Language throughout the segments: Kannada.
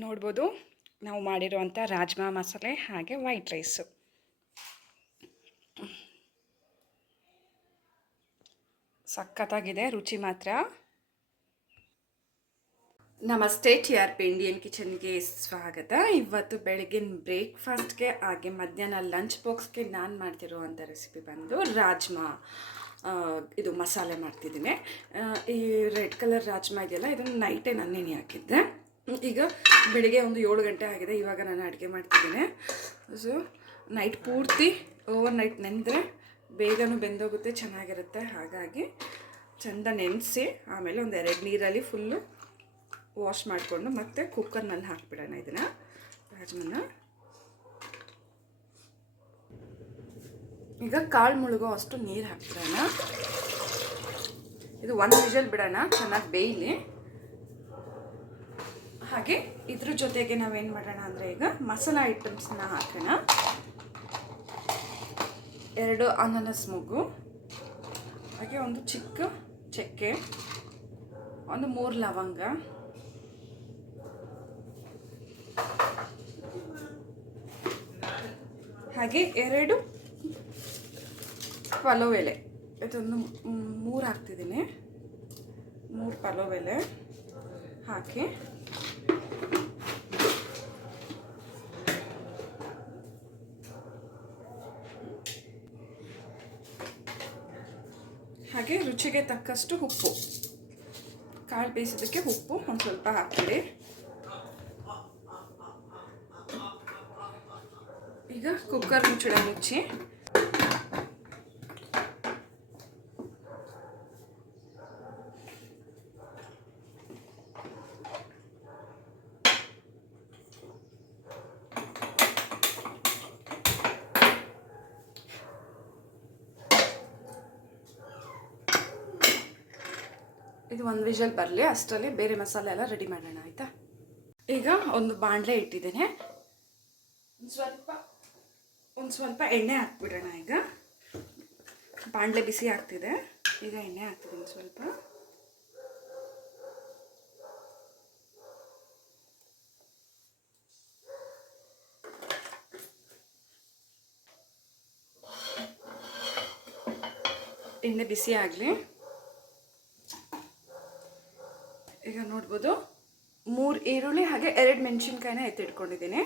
ನೋಡ್ಬೋದು ನಾವು ಮಾಡಿರುವಂಥ ರಾಜ್ಮಾ ಮಸಾಲೆ ಹಾಗೆ ವೈಟ್ ರೈಸು. ಸಖತ್ತಾಗಿದೆ, ರುಚಿ ಮಾತ್ರ. ನಮಸ್ತೆ, TRP ಇಂಡಿಯನ್ ಕಿಚನ್ಗೆ ಸ್ವಾಗತ. ಇವತ್ತು ಬೆಳಗಿನ ಬ್ರೇಕ್ಫಾಸ್ಟ್ಗೆ ಹಾಗೆ ಮಧ್ಯಾಹ್ನ ಲಂಚ್ ಬಾಕ್ಸ್ಗೆ ನಾನು ಮಾಡ್ತಿರುವಂಥ ರೆಸಿಪಿ ಬಂದು ರಾಜ್ಮಾ. ಇದು ಮಸಾಲೆ ಮಾಡ್ತಿದ್ದೀನಿ. ಈ ರೆಡ್ ಕಲರ್ ರಾಜ್ಮಾ ಇದೆಯಲ್ಲ, ಇದನ್ನು ನೈಟೇ ನಾನು ನೆನೆ ಹಾಕಿದ್ದೆ. ಈಗ ಬೆಳಿಗ್ಗೆ ಒಂದು 7 ಗಂಟೆ ಆಗಿದೆ. ಇವಾಗ ನಾನು ಅಡುಗೆ ಮಾಡ್ತಿದ್ದೀನಿ. ಸೊ ನೈಟ್ ಪೂರ್ತಿ ಓವರ್ ನೈಟ್ ನೆನೆದ್ರೆ ಬೇಗನೂ ಬೆಂದೋಗುತ್ತೆ, ಚೆನ್ನಾಗಿರುತ್ತೆ. ಹಾಗಾಗಿ ಚೆಂದ ನೆನೆಸಿ ಆಮೇಲೆ ಒಂದು 2 ನೀರಲ್ಲಿ ಫುಲ್ಲು ವಾಶ್ ಮಾಡಿಕೊಂಡು ಮತ್ತೆ ಕುಕ್ಕರ್ನಲ್ಲಿ ಹಾಕಿಬಿಡೋಣ ಇದನ್ನು, ರಾಜ್ಮನ. ಈಗ ಕಾಳು ಮುಳುಗೋ ಅಷ್ಟು ನೀರು ಹಾಕ್ಬಿಡೋಣ. ಇದು 1 ವಿಷಲ್ ಬಿಡೋಣ, ಚೆನ್ನಾಗಿ ಬೇಯಲಿ. ಹಾಗೆ ಇದ್ರ ಜೊತೆಗೆ ನಾವೇನು ಮಾಡೋಣ ಅಂದರೆ ಈಗ ಮಸಾಲ ಐಟಮ್ಸ್ನ ಹಾಕೋಣ. 2 ಅನಾನಸ್ ಮೊಗ್ಗು, ಹಾಗೆ ಒಂದು ಚಿಕ್ಕ ಚಕ್ಕೆ, ಒಂದು 3 ಲವಂಗ, ಹಾಗೆ 2 ಪಲಾವ್ ಎಲೆ. ಇದೊಂದು 3 ಹಾಕ್ತಿದ್ದೀನಿ. 3 ಪಲಾವ್ ಎಲೆ ಹಾಕಿ ಹಾಗೆ ರುಚಿಗೆ ತಕ್ಕಷ್ಟು ಉಪ್ಪು, ಕಾಳು ಬೇಯಿಸೋದಕ್ಕೆ ಉಪ್ಪು ಒಂದು ಸ್ವಲ್ಪ ಹಾಕ್ಬಿಡಿ. ಈಗ ಕುಕ್ಕರ್ ಮುಚ್ಚಳ ಮುಚ್ಚಿ ಇದು 1 ವಿಷಲ್ ಬರಲಿ, ಅಷ್ಟರಲ್ಲಿ ಬೇರೆ ಮಸಾಲೆ ಎಲ್ಲ ರೆಡಿ ಮಾಡೋಣ, ಆಯಿತಾ? ಈಗ ಒಂದು ಬಾಣಲೆ ಇಟ್ಟಿದ್ದೇನೆ. ಒಂದು ಸ್ವಲ್ಪ ಎಣ್ಣೆ ಹಾಕ್ಬಿಡೋಣ. ಈಗ ಬಾಣಲೆ ಬಿಸಿ ಆಗ್ತಿದೆ. ಈಗ ಎಣ್ಣೆ ಹಾಕ್ತಿದ್ದೀನಿ ಸ್ವಲ್ಪ. ಎಣ್ಣೆ ಬಿಸಿ ಆಗಲಿ. ಈಗ ನೋಡ್ಬೋದು 3 ಈರುಳ್ಳಿ ಹಾಗೆ 2 ಮೆಣಸಿನ್ಕಾಯಿನ ಎತ್ತಿಟ್ಕೊಂಡಿದ್ದೀನಿ.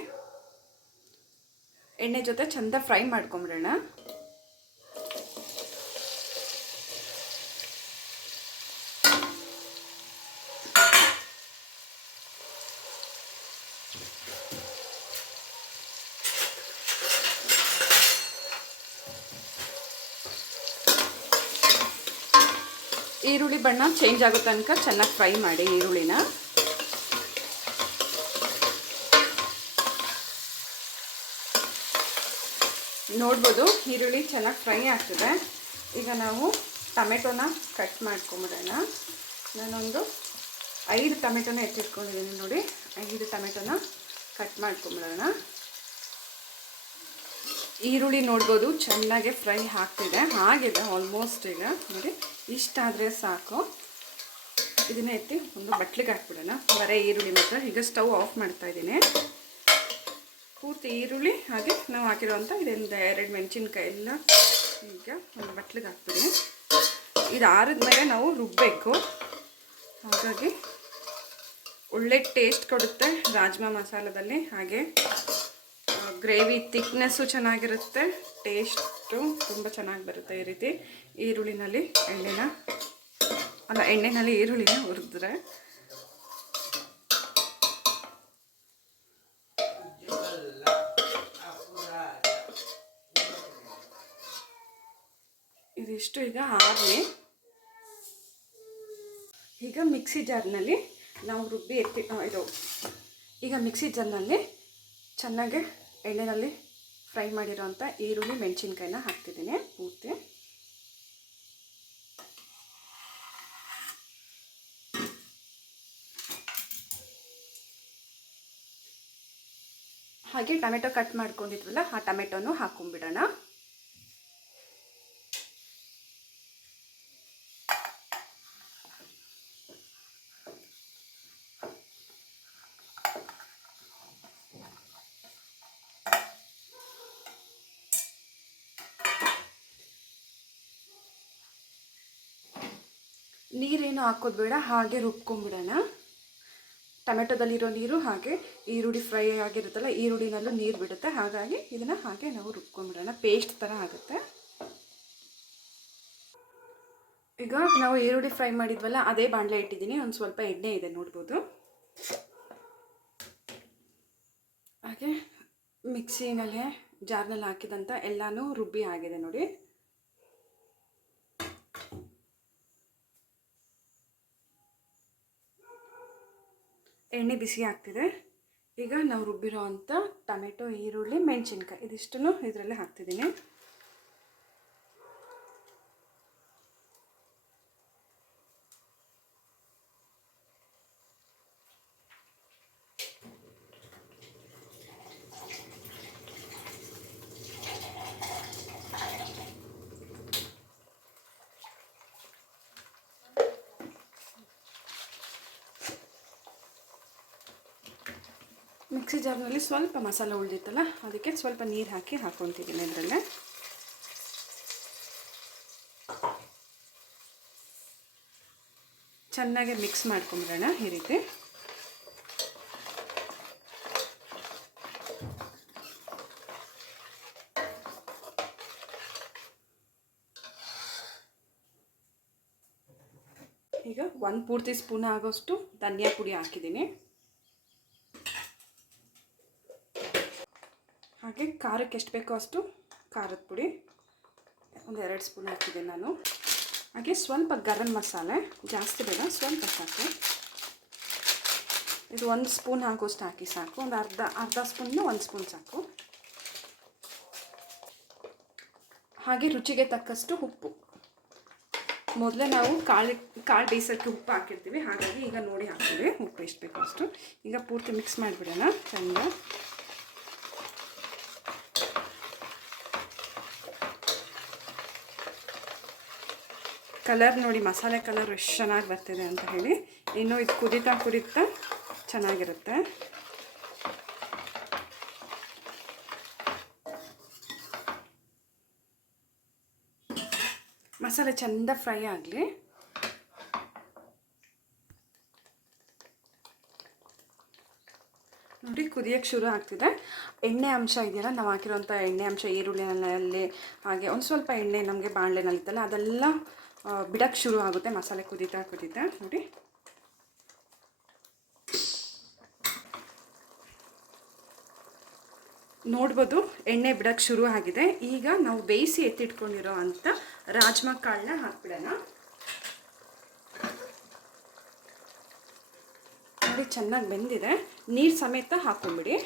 ಎಣ್ಣೆ ಜೊತೆ ಚೆಂದ ಫ್ರೈ ಮಾಡ್ಕೊಂಬಿಡೋಣ. ಈರುಳ್ಳಿ ಬಣ್ಣ ಚೇಂಜ್ ಆಗೋ ತನಕ ಚೆನ್ನಾಗಿ ಫ್ರೈ ಮಾಡಿ ಈರುಳ್ಳಿನ. ನೋಡ್ಬೋದು ಈರುಳ್ಳಿ ಚೆನ್ನಾಗಿ ಫ್ರೈ ಆಗ್ತದೆ. ಈಗ ನಾವು ಟೊಮೆಟೊನ ಕಟ್ ಮಾಡ್ಕೊಂಬಿಡೋಣ. ನಾನೊಂದು 5 ಟೊಮೆಟೊನ ಎತ್ತಿಟ್ಕೊಂಡಿದ್ದೀನಿ ನೋಡಿ. 5 ಟೊಮೆಟೊನ ಕಟ್ ಮಾಡ್ಕೊಂಬಿಡೋಣ. ಈರುಳ್ಳಿ ನೋಡ್ಬೋದು ಚೆನ್ನಾಗೆ ಫ್ರೈ ಆಗ್ತಿದೆ, ಆಗಿದೆ ಆಲ್ಮೋಸ್ಟ್. ಈಗ ನೋಡಿ ಇಷ್ಟಾದರೆ ಸಾಕು. ಇದನ್ನ ಎತ್ತಿ ಒಂದು ಬಟ್ಲಿಗೆ ಹಾಕ್ಬಿಡೋಣ. ಬರೀ ಈರುಳ್ಳಿ ಮಾತ್ರ. ಈಗ ಸ್ಟವ್ ಆಫ್ ಮಾಡ್ತಾ ಇದ್ದೀನಿ. ಪೂರ್ತಿ ಈರುಳ್ಳಿ ಹಾಗೆ ನಾವು ಹಾಕಿರೋವಂಥ ಇದೊಂದು 2 ಮೆಣಸಿನ್ಕಾಯಿ ಎಲ್ಲ ಈಗ ಒಂದು ಬಟ್ಲಿಗೆ ಹಾಕ್ಬಿಡಿ. ಇದು ಆರಿದ ಮೇಲೆ ನಾವು ರುಬ್ಬಬೇಕು. ಹಾಗಾಗಿ ಒಳ್ಳೆ ಟೇಸ್ಟ್ ಕೊಡುತ್ತೆ ರಾಜ್ಮಾ ಮಸಾಲದಲ್ಲಿ. ಹಾಗೆ ಗ್ರೇವಿ ಥಿಕ್ನೆಸ್ಸು ಚೆನ್ನಾಗಿರುತ್ತೆ, ಟೇಸ್ಟು ತುಂಬ ಚೆನ್ನಾಗಿ ಬರುತ್ತೆ. ಈ ರೀತಿ ಈರುಳ್ಳಿನಲ್ಲಿ ಎಣ್ಣೆನಲ್ಲಿ ಈರುಳ್ಳಿನ ಹುರಿದ್ರೆ. ಇದಿಷ್ಟು ಈಗ ಆರಲಿ. ಈಗ ಮಿಕ್ಸಿ ಜಾರ್ನಲ್ಲಿ ನಾವು ರುಬ್ಬಿ ಈಗ ಮಿಕ್ಸಿ ಜಾರ್ನಲ್ಲಿ ಚೆನ್ನಾಗಿ ಎಣ್ಣೆಯಲ್ಲಿ ಫ್ರೈ ಮಾಡಿರೋಂಥ ಈರುಳ್ಳಿ ಮೆಣಸಿನ್ಕಾಯಿನ ಹಾಕ್ತಿದ್ದೀನಿ ಪೂರ್ತಿ. ಹಾಗೆ ಟೊಮೆಟೊ ಕಟ್ ಮಾಡ್ಕೊಂಡಿದ್ವಲ್ಲ ಆ ಟೊಮೆಟೊನು ಹಾಕೊಂಡ್ಬಿಡೋಣ. ನೀರೇನು ಹಾಕೋದು ಬೇಡ, ಹಾಗೆ ರುಬ್ಕೊಂಬಿಡೋಣ. ಟೊಮೆಟೊದಲ್ಲಿರೋ ನೀರು ಹಾಗೆ ಈರುಳ್ಳಿ ಫ್ರೈ ಆಗಿರುತ್ತಲ್ಲ, ಈರುಳ್ಳಿನಲ್ಲೂ ನೀರು ಬಿಡುತ್ತೆ. ಹಾಗಾಗಿ ಇದನ್ನು ಹಾಗೆ ನಾವು ರುಬ್ಕೊಂಬಿಡೋಣ, ಪೇಸ್ಟ್ ಥರ ಆಗುತ್ತೆ. ಈಗ ನಾವು ಈರುಳ್ಳಿ ಫ್ರೈ ಮಾಡಿದ್ವಲ್ಲ, ಅದೇ ಬಾಣಲೆ ಇಟ್ಟಿದ್ದೀನಿ. ಒಂದು ಸ್ವಲ್ಪ ಎಣ್ಣೆ ಇದೆ ನೋಡ್ಬೋದು. ಹಾಗೆ ಮಿಕ್ಸಿನಲ್ಲೇ ಜಾರ್ನಲ್ಲಿ ಹಾಕಿದಂಥ ಎಲ್ಲನೂ ರುಬ್ಬಿ ಆಗಿದೆ ನೋಡಿ. ಎಣ್ಣೆ ಬಿಸಿ ಆಗ್ತಿದೆ. ಈಗ ನಾವು ರುಬ್ಬಿರೋ ಅಂಥ ಟೊಮೆಟೊ, ಈರುಳ್ಳಿ, ಮೆಣಸಿನ್ಕಾಯಿ ಇದಿಷ್ಟನ್ನು ಇದರಲ್ಲೇ ಹಾಕ್ತಿದ್ದೀನಿ. ಮಿಕ್ಸಿ ಜಾರ್ನಲ್ಲಿ ಸ್ವಲ್ಪ ಮಸಾಲೆ ಉಳಿದಿತ್ತಲ್ಲ, ಅದಕ್ಕೆ ಸ್ವಲ್ಪ ನೀರು ಹಾಕ್ಕೊತಿದ್ದೀನಿ ಇದರಲ್ಲೇ. ಚೆನ್ನಾಗಿ ಮಿಕ್ಸ್ ಮಾಡ್ಕೊಂಬಿಡೋಣ ಈ ರೀತಿ. ಈಗ 1 ಪೂರ್ತಿ ಸ್ಪೂನ್ ಆಗೋಷ್ಟು ಧನಿಯಾ ಪುಡಿ ಹಾಕಿದ್ದೀನಿ. ಹಾಗೆ ಖಾರಕ್ಕೆ ಎಷ್ಟು ಬೇಕೋ ಅಷ್ಟು ಖಾರದ ಪುಡಿ ಒಂದು 2 ಸ್ಪೂನ್ ಹಾಕಿದ್ದೀನಿ ನಾನು. ಹಾಗೆ ಸ್ವಲ್ಪ ಗರಂ ಮಸಾಲೆ, ಜಾಸ್ತಿ ಬೇಡ, ಸ್ವಲ್ಪ ಸಾಕು. ಇದು 1 ಸ್ಪೂನ್ ಹಾಕೋಷ್ಟು ಹಾಕಿ ಸಾಕು. ಒಂದು ಅರ್ಧ ಸ್ಪೂನ್ನು 1 ಸ್ಪೂನ್ ಸಾಕು. ಹಾಗೆ ರುಚಿಗೆ ತಕ್ಕಷ್ಟು ಉಪ್ಪು. ಮೊದಲೇ ನಾವು ಕಾಳು ಬೇಯಿಸೋಕ್ಕೆ ಉಪ್ಪು ಹಾಕಿರ್ತೀವಿ, ಹಾಗಾಗಿ ಈಗ ನೋಡಿ ಹಾಕ್ತೀವಿ ಉಪ್ಪು ಎಷ್ಟು ಬೇಕೋ ಅಷ್ಟು. ಈಗ ಪೂರ್ತಿ ಮಿಕ್ಸ್ ಮಾಡಿಬಿಡೋಣ ಚೆಂದ. ಕಲರ್ ನೋಡಿ, ಮಸಾಲೆ ಕಲರ್ ಎಷ್ಟು ಚೆನ್ನಾಗಿ ಬರ್ತಿದೆ ಅಂತ ಹೇಳಿ. ಇನ್ನು ಇದು ಕುದೀತಾ ಚೆನ್ನಾಗಿರುತ್ತೆ. ಮಸಾಲೆ ಚೆಂದ ಫ್ರೈ ಆಗಲಿ. ನೋಡಿ ಕುದಿಯೋಕ್ಕೆ ಶುರು ಆಗ್ತಿದೆ. ಎಣ್ಣೆ ಅಂಶ ಇದೆಯಲ್ಲ, ನಾವು ಹಾಕಿರೋಂಥ ಎಣ್ಣೆ ಅಂಶ ಈರುಳ್ಳಿನಲ್ಲಿ, ಹಾಗೆ ಒಂದು ಸ್ವಲ್ಪ ಎಣ್ಣೆ ನಮಗೆ ಬಾಣಲೆನಲ್ಲಿತ್ತಲ್ಲ, ಅದೆಲ್ಲ ಬಿಡಕ್ಕೆ ಶುರು ಆಗುತ್ತೆ ಮಸಾಲೆ ಕುದೀತಾ ನೋಡಿ. ನೋಡ್ಬೋದು ಎಣ್ಣೆ ಬಿಡಕ್ಕೆ ಶುರು ಆಗಿದೆ. ಈಗ ನಾವು ಬೇಯಿಸಿ ಎತ್ತಿಟ್ಕೊಂಡಿರೋ ಅಂಥ ರಾಜ್ಮಾ ಕಾಳನ್ನ ಹಾಕ್ಬಿಡೋಣ. ನೋಡಿ ಚೆನ್ನಾಗಿ ಬೆಂದಿದೆ, ನೀರು ಸಮೇತ ಹಾಕೊಂಬಿಡಿ.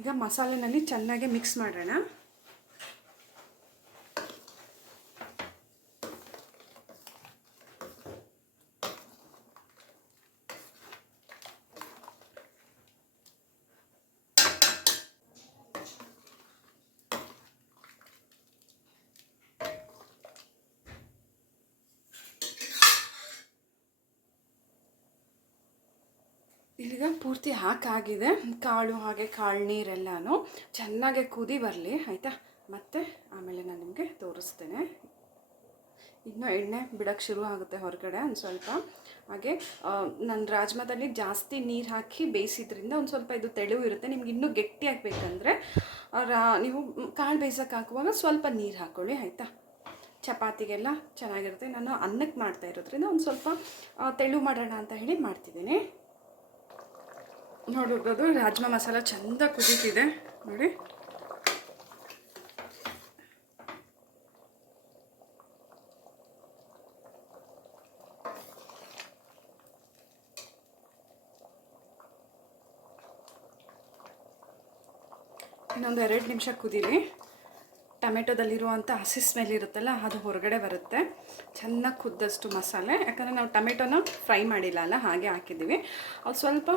ಈಗ ಮಸಾಲೆನಲ್ಲಿ ಚೆನ್ನಾಗಿ ಮಿಕ್ಸ್ ಮಾಡೋಣ. ಇಲ್ಲಿಗ ಪೂರ್ತಿ ಹಾಕಾಗಿದೆ ಕಾಳು, ಹಾಗೆ ಕಾಳು ನೀರೆಲ್ಲನೂ ಚೆನ್ನಾಗಿ ಕುದಿ ಬರಲಿ ಆಯಿತಾ. ಮತ್ತು ಆಮೇಲೆ ನಾನು ನಿಮಗೆ ತೋರಿಸ್ತೇನೆ. ಇನ್ನೂ ಎಣ್ಣೆ ಬಿಡೋಕ್ಕೆ ಶುರು ಆಗುತ್ತೆ ಹೊರಗಡೆ ಒಂದು ಸ್ವಲ್ಪ. ಹಾಗೆ ನಾನು ರಾಜ್ಮಾದಲ್ಲಿ ಜಾಸ್ತಿ ನೀರು ಹಾಕಿ ಬೇಯಿಸಿದ್ರಿಂದ ಒಂದು ಸ್ವಲ್ಪ ಇದು ತೆಳು ಇರುತ್ತೆ. ನಿಮ್ಗೆ ಇನ್ನೂ ಗಟ್ಟಿಯಾಗಬೇಕಂದ್ರೆ ನೀವು ಕಾಳು ಬೇಯಿಸೋಕೆ ಹಾಕುವಾಗ ಸ್ವಲ್ಪ ನೀರು ಹಾಕ್ಕೊಳ್ಳಿ ಆಯಿತಾ. ಚಪಾತಿಗೆಲ್ಲ ಚೆನ್ನಾಗಿರುತ್ತೆ. ನಾನು ಅನ್ನಕ್ಕೆ ಮಾಡ್ತಾ ಇರೋದ್ರಿಂದ ಒಂದು ಸ್ವಲ್ಪ ತೆಳು ಮಾಡೋಣ ಅಂತ ಹೇಳಿ ಮಾಡ್ತಿದ್ದೀನಿ. ನೋಡ್ಬೋದು ರಾಜ್ಮಾ ಮಸಾಲ ಚೆಂದ ಕುದೀತಿದೆ ನೋಡಿ. ಇನ್ನೊಂದು 2 ನಿಮಿಷ ಕುದೀಲಿ. ಟೊಮೆಟೊದಲ್ಲಿರುವಂಥ ಹಸಿ ಸ್ಮೆಲ್ ಇರುತ್ತಲ್ಲ, ಅದು ಹೊರಗಡೆ ಬರುತ್ತೆ ಚೆನ್ನಾಗಿ ಕುದ್ದಷ್ಟು ಮಸಾಲೆ. ಯಾಕಂದರೆ ನಾವು ಟೊಮೆಟೊನ ಫ್ರೈ ಮಾಡಿಲ್ಲ ಅಲ್ಲ, ಹಾಗೆ ಹಾಕಿದ್ದೀವಿ. ಅದು ಸ್ವಲ್ಪ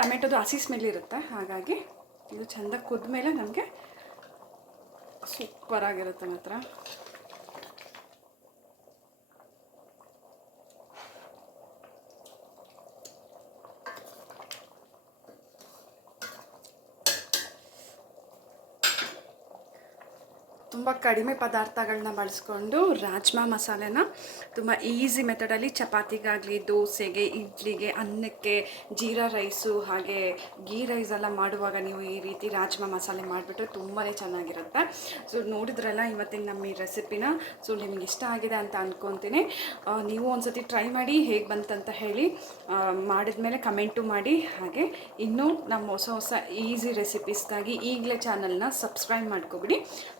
ಟೊಮೆಟೊದು ಹಸಿ ಸ್ಮೆಲ್ ಇರುತ್ತೆ. ಹಾಗಾಗಿ ಇದು ಚೆಂದ ಕುದ್ದ ಮೇಲೆ ನಮಗೆ ಸೂಪರಾಗಿರುತ್ತೆ ಮಾತ್ರ. ತುಂಬ ಕಡಿಮೆ ಪದಾರ್ಥಗಳನ್ನ ಬಳಸ್ಕೊಂಡು ರಾಜ್ಮಾ ಮಸಾಲೆನ ತುಂಬ ಈಸಿ ಮೆಥಡಲ್ಲಿ ಚಪಾತಿಗಾಗಲಿ, ದೋಸೆಗೆ, ಇಡ್ಲಿಗೆ, ಅನ್ನಕ್ಕೆ, ಜೀರಾ ರೈಸು ಹಾಗೆ ಗೀ ರೈಸ್ ಎಲ್ಲ ಮಾಡುವಾಗ ನೀವು ಈ ರೀತಿ ರಾಜ್ಮಾ ಮಸಾಲೆ ಮಾಡಿಬಿಟ್ರೆ ತುಂಬಾ ಚೆನ್ನಾಗಿರುತ್ತೆ. ಸೊ ನೋಡಿದ್ರಲ್ಲ ಇವತ್ತಿನ ನಮ್ಮ ಈ ರೆಸಿಪಿನ. ಸೊ ನಿಮಗೆ ಇಷ್ಟ ಆಗಿದೆ ಅಂತ ಅಂದ್ಕೊತೀನಿ. ನೀವು ಒಂದ್ಸತಿ ಟ್ರೈ ಮಾಡಿ ಹೇಗೆ ಬಂತಂತ ಹೇಳಿ, ಮಾಡಿದ್ಮೇಲೆ ಕಮೆಂಟು ಮಾಡಿ. ಹಾಗೆ ಇನ್ನೂ ನಮ್ಮ ಹೊಸ ಈಸಿ ರೆಸಿಪೀಸ್ಗಾಗಿ ಈಗಲೇ ಚಾನಲ್ನ ಸಬ್ಸ್ಕ್ರೈಬ್ ಮಾಡ್ಕೊಬಿಡಿ.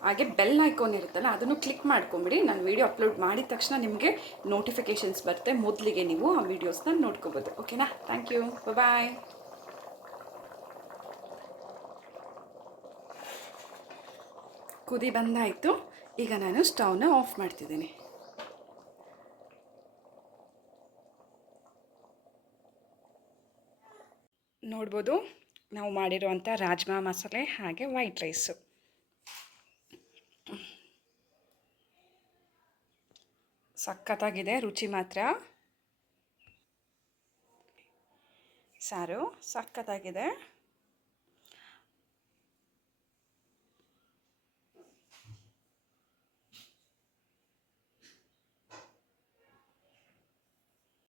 ಹಾಗೆ ಬೆಲ್ ಐಕಾನ್ ಇರುತ್ತಲ್ಲ ಅದನ್ನು ಕ್ಲಿಕ್ ಮಾಡ್ಕೊಂಬಿಡಿ. ನಾನು ವೀಡಿಯೋ ಅಪ್ಲೋಡ್ ಮಾಡಿದ ತಕ್ಷಣ ನಿಮಗೆ ನೋಟಿಫಿಕೇಷನ್ಸ್ ಬರುತ್ತೆ, ಮೊದಲಿಗೆ ನೀವು ಆ ವೀಡಿಯೋಸ್ನ ನೋಡ್ಕೋಬೋದು. ಓಕೆನಾ? ಥ್ಯಾಂಕ್ ಯು, ಬಾಯ್. ಕುದಿ ಬಂದಾಯಿತು. ಈಗ ನಾನು ಸ್ಟವ್ನ ಆಫ್ ಮಾಡ್ತಿದ್ದೀನಿ. ನೋಡ್ಬೋದು ನಾವು ಮಾಡಿರುವಂಥ ರಾಜ್ಮಾ ಮಸಾಲೆ ಹಾಗೆ ವೈಟ್ ರೈಸು. ಸಖತ್ತಾಗಿದೆ, ರುಚಿ ಮಾತ್ರ. ಸಾರು ಸಖತ್ತಾಗಿದೆ.